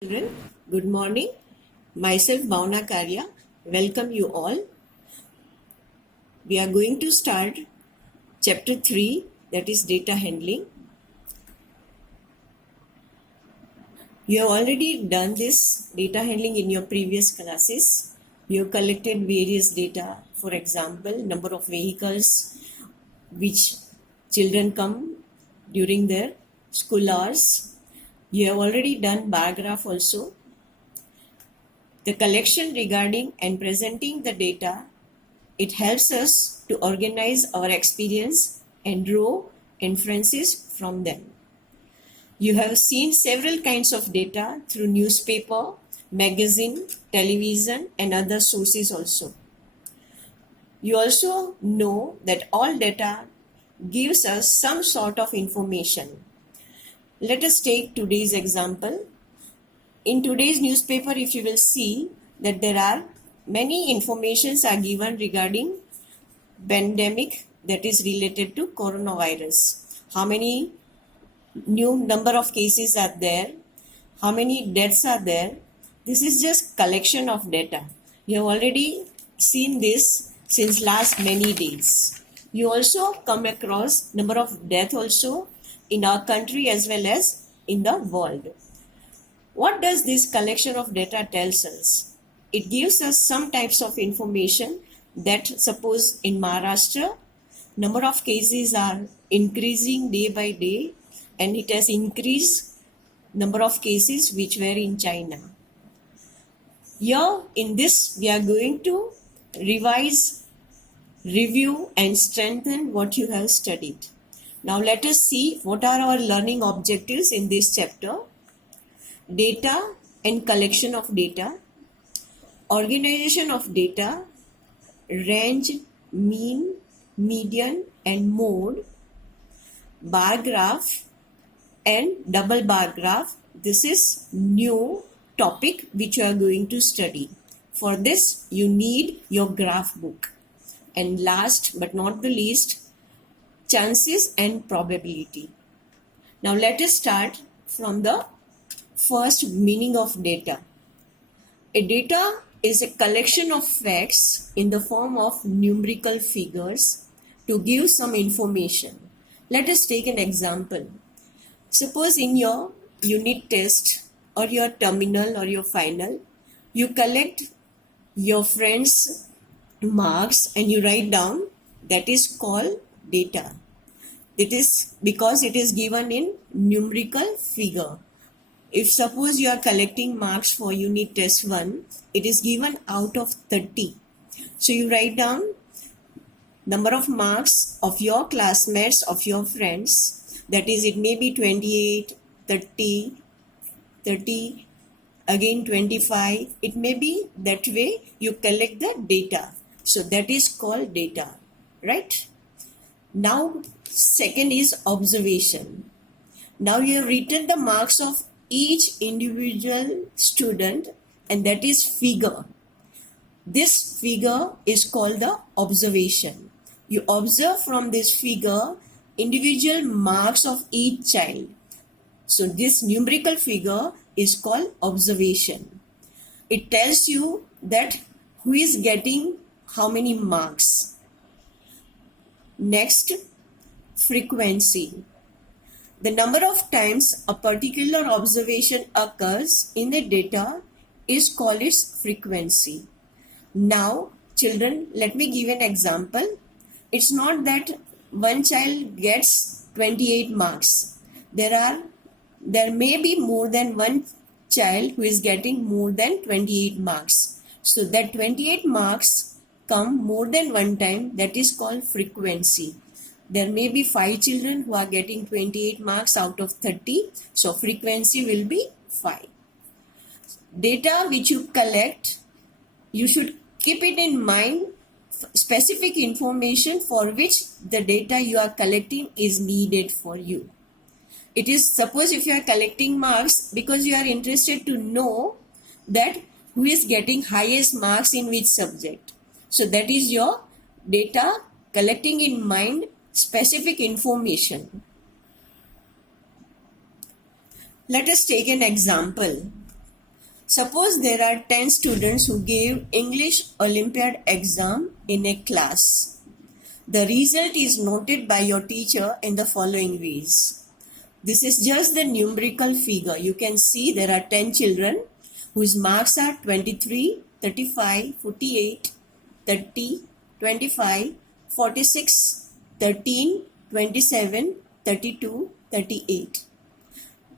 Children, good morning. Myself Bhavna Karya. Welcome you all. We are going to start chapter 3, that is data handling. You have already done this data handling in your previous classes. You have collected various data, for example, number of vehicles which children come during their school hours. You have already done bar graph also. The collection regarding and presenting the data, it helps us to organize our experience and draw inferences from them. You have seen several kinds of data through newspaper, magazine, television, and other sources also. You also know that all data gives us some sort of information. Let us take today's example. In today's newspaper, if you will see that there are many informations are given regarding pandemic that is related to coronavirus. How many new number of cases are there? How many deaths are there? This is just collection of data. You have already seen this since last many days. You also come across number of death also in our country as well as in the world. What does this collection of data tells us? It gives us some types of information that suppose in Maharashtra, number of cases are increasing day by day and it has increased number of cases which were in China. Here in this we are going to revise, review and strengthen what you have studied. Now let us see what are our learning objectives in this chapter. Data and collection of data, organization of data, range, mean, median and mode, bar graph and double bar graph. This is new topic which you are going to study. For this you need your graph book. And last but not the least, chances and probability. Now let us start from the first, meaning of data. A data is a collection of facts in the form of numerical figures to give some information. Let us take an example. Suppose in your unit test or your terminal or your final, you collect your friends' marks and you write down. That is called data. It is because it is given in numerical figure. If suppose you are collecting marks for unit test 1, it is given out of 30. So you write down number of marks of your classmates, of your friends. That is, it may be 28, 30, 30, again 25. It may be that way you collect the data. So that is called data, right? Now second is observation. Now you have written the marks of each individual student and that is figure. This figure is called the observation. You observe from this figure individual marks of each child. So this numerical figure is called observation. It tells you that who is getting how many marks. Next, frequency. The number of times a particular observation occurs in the data is called its frequency. Now, children, let me give an example. It's not that one child gets 28 marks. There may be more than one child who is getting more than 28 marks. So that 28 marks come more than one time, that is called frequency. There may be 5 children who are getting 28 marks out of 30. So frequency will be 5. Data which you collect, you should keep it in mind, specific information for which the data you are collecting is needed for you. It is, suppose if you are collecting marks because you are interested to know that who is getting highest marks in which subject. So that is your data collecting in mind specific information. Let us take an example. Suppose there are 10 students who gave English Olympiad exam in a class. The result is noted by your teacher in the following ways. This is just the numerical figure. You can see there are 10 children whose marks are 23, 35, 48, 30, 25, 46, 13, 27, 32, 38.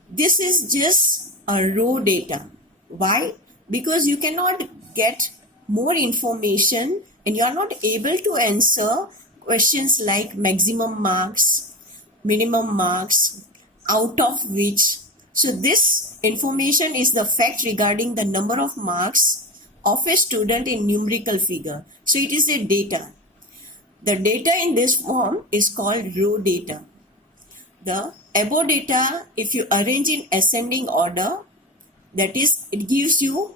This is just a raw data. Why? Because you cannot get more information and you are not able to answer questions like maximum marks, minimum marks, out of which. So this information is the fact regarding the number of marks of a student in numerical figure. So it is a data. The data in this form is called raw data. The above data, if you arrange in ascending order, that is, it gives you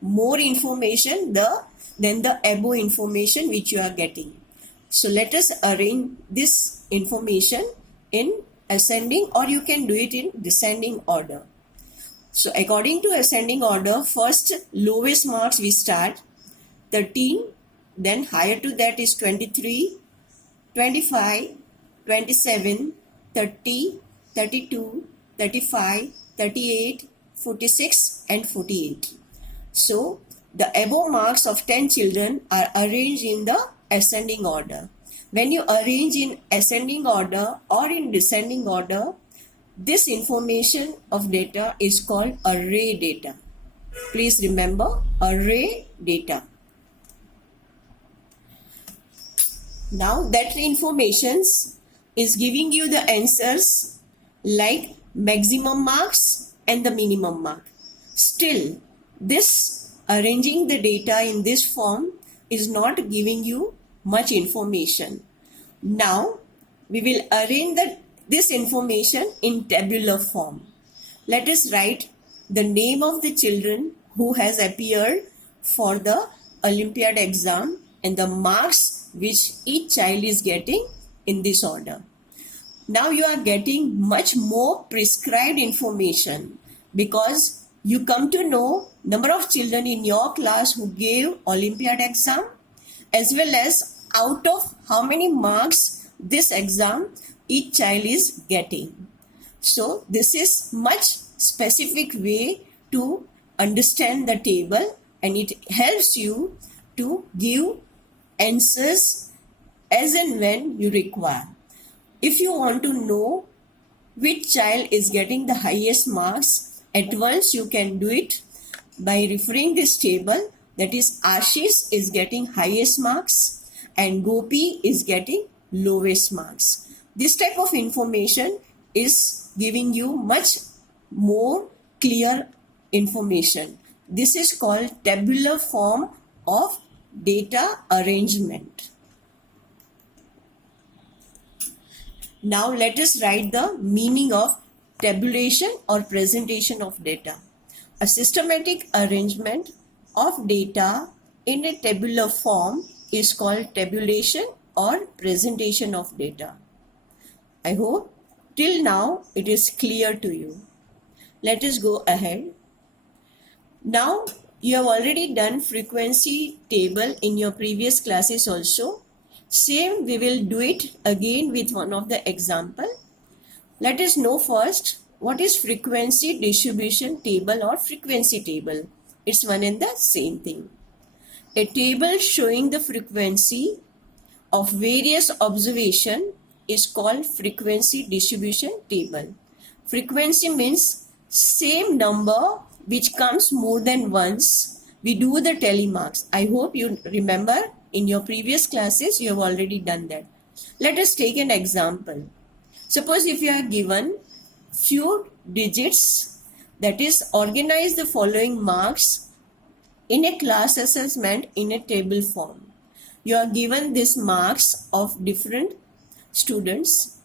more information than the above information which you are getting. So let us arrange this information in ascending, or you can do it in descending order. So according to ascending order, first lowest marks we start 13, then higher to that is 23, 25, 27, 30, 32, 35, 38, 46 and 48. So the above marks of 10 children are arranged in the ascending order. When you arrange in ascending order or in descending order, this information of data is called array data. Please remember, array data. Now that information is giving you the answers like maximum marks and the minimum mark. Still, this arranging the data in this form is not giving you much information. Now, we will arrange this information in tabular form. Let us write the name of the children who has appeared for the Olympiad exam and the marks which each child is getting in this order. Now you are getting much more prescribed information because you come to know number of children in your class who gave Olympiad exam, as well as out of how many marks this exam each child is getting. So this is much specific way to understand the table, and it helps you to give answers as and when you require. If you want to know which child is getting the highest marks, at once you can do it by referring this table. That is, Ashish is getting highest marks and Gopi is getting lowest marks. This type of information is giving you much more clear information. This is called tabular form of data arrangement. Now let us write the meaning of tabulation or presentation of data. A systematic arrangement of data in a tabular form is called tabulation or presentation of data. I hope till now it is clear to you. Let us go ahead. Now you have already done frequency table in your previous classes also. Same, we will do it again with one of the example. Let us know first what is frequency distribution table or frequency table. It's one and the same thing. A table showing the frequency of various observation is called frequency distribution table. Frequency means same number which comes more than once. We do the tally marks. I hope you remember in your previous classes you have already done that. Let us take an example. Suppose if you are given few digits, that is, organize the following marks in a class assessment in a table form. You are given these marks of different students: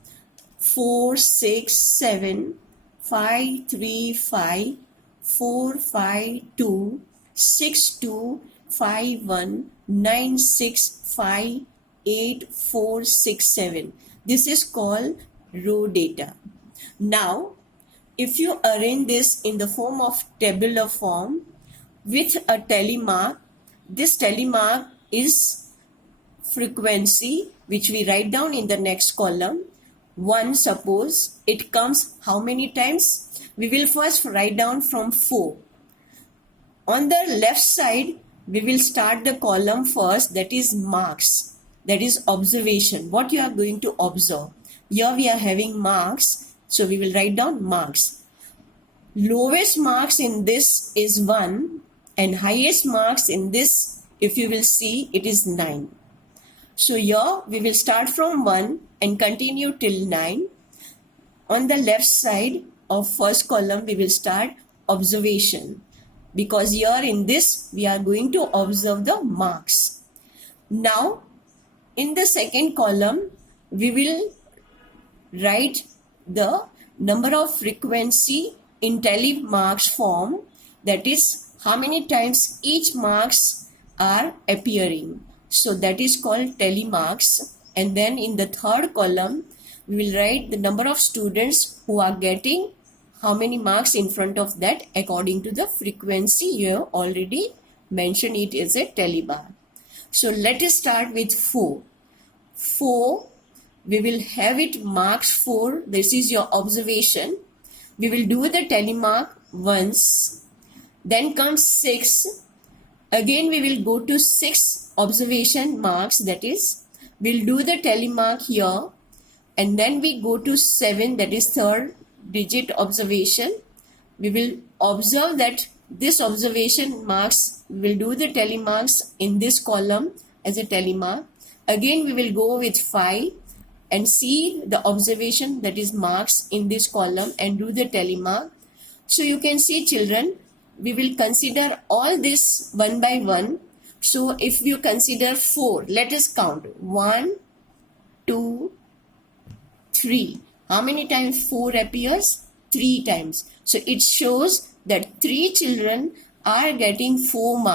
4, 6, 7, 5, 3, 5, 4, 5, 2, 6, 2, 5, 1, 9, 6, 5, 8, 4, 6, 7. This is called raw data. Now, if you arrange this in the form of tabular form, with a telemark. This telemark is frequency, which we write down in the next column. 1, suppose it comes how many times? We will first write down from 4. On the left side, we will start the column first, that is marks, that is observation, what you are going to observe. Here we are having marks, so we will write down marks. Lowest marks in this is 1 and highest marks in this, if you will see, it is 9. So here we will start from 1 and continue till 9. On the left side of first column, we will start observation, because here in this we are going to observe the marks. Now in the second column, we will write the number of frequency in telemarks form, that is how many times each marks are appearing. So that is called telemarks. And then in the third column, we will write the number of students who are getting how many marks in front of that according to the frequency. You have already mentioned it as a telebar. So let us start with 4. 4, we will have it marks 4. This is your observation. We will do the telemark once. Then comes 6. Again we will go to 6 observation marks, that is we'll do the telemark here, and then we go to 7, that is third digit observation. We will observe that this observation marks, we will do the telemarks in this column as a telemark. Again we will go with 5 and see the observation, that is marks in this column, and do the telemark. So you can see, children, we will consider all this one by one. So if you consider 4, let us count 1, 2, 3. How many times 4 appears? 3 times. So it shows that 3 children are getting 4 marks.